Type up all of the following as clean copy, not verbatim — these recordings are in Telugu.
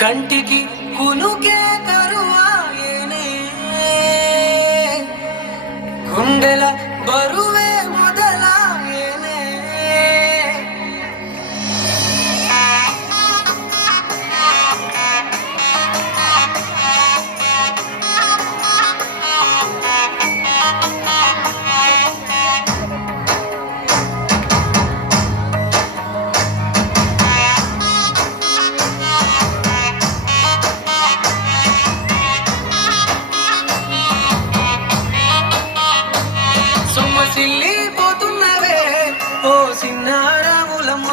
కంటికి కునుకే కరువాయనే గుండెల బరువే మొదలాయనే సొమ్మసిల్లిపోతున్నవే ఓ సిన్నారాములమ్మ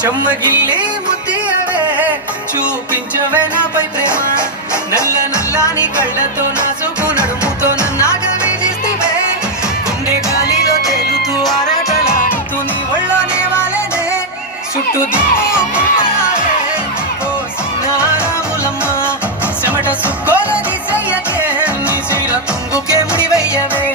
చెమ్మగిల్లి ముద్దియవే చూపించవే నాపై ప్రేమ నల్ల నల్లాని కళ్ళతో నా సూపు నడుముతో నన్నాగవే చేస్తేవే గుండె గాలిలో తేలుతూ ఆరాటలాడుతూ నీ ఒళ్ళోనే వాలేనే చుట్టూ దిక్కుకున్నావే ఓ సిన్నారాములమ్మ చెమట సుక్కోల దిశయ్యకే నీ సీర తుంగుకే ముడివయ్యవే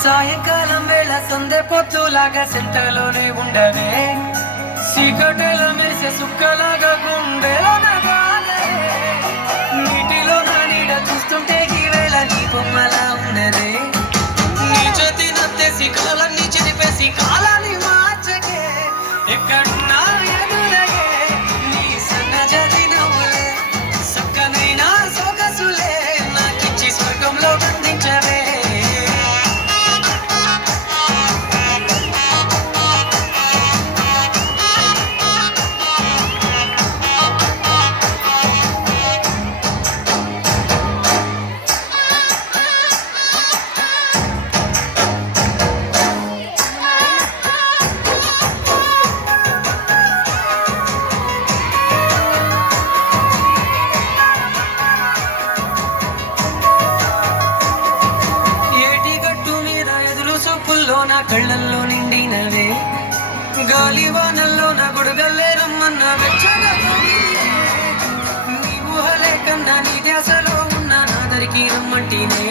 సాయంకాలం వేళ సందె పొత్తులాగా సెంటలోనే ఉండవే సీకటెల మెరిసే సుక్కలాగా గుండెలో నగాలే నీటిలో నా నీడ చూస్తుంటే ఈ వేళ నీ బొమ్మలా ఉన్నదే నీ చేతి నత్తేసి కలలన్నీ చిరిపేసి కాలాన్ని మార్చకే ఎక్కడున్నా ఎదురగే నీ సన్నజాతి నవ్వులే సక్కనైనా సొగసులే నాకిచ్చి స్వర్గంలో బంధించవే నా కళ్ళల్లో నిండినవే గాలివానల్లో నా గొడుగల్లే రమ్మన్న వెచ్చగా నీ ఊహలే కన్నా నీ ధ్యాసలో ఉన్న నాదరికి రమ్మంటినే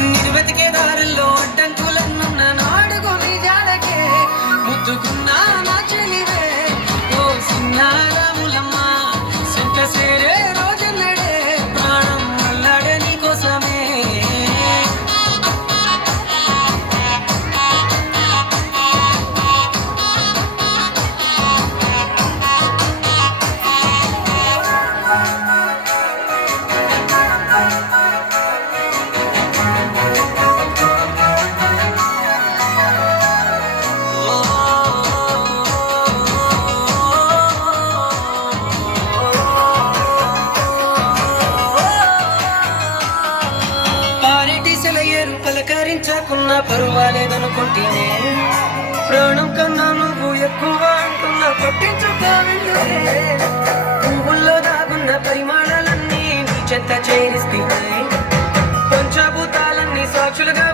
నేను వెతికే దారుల్లో అడ్డంకులన్నున్న నాడుగు నీ జాడకే ముద్దుకున్నా నా చెలివే ఓ సిన్నారాములమ్మ సంట సేరే రోజన్నడే ప్రాణం అల్లాడే నీ కోసమే పలకరించకున్నా పర్వాలేదనుకుంటేనే ప్రాణం కన్నా నువ్వు ఎక్కువ అంటున్నా పట్టించుకోవే పువ్వుల్లో దాగున్న పరిమాణాలన్నీ నీ చెత్త చేరిస్తే పంచభూతాలన్నీ సాక్షులుగా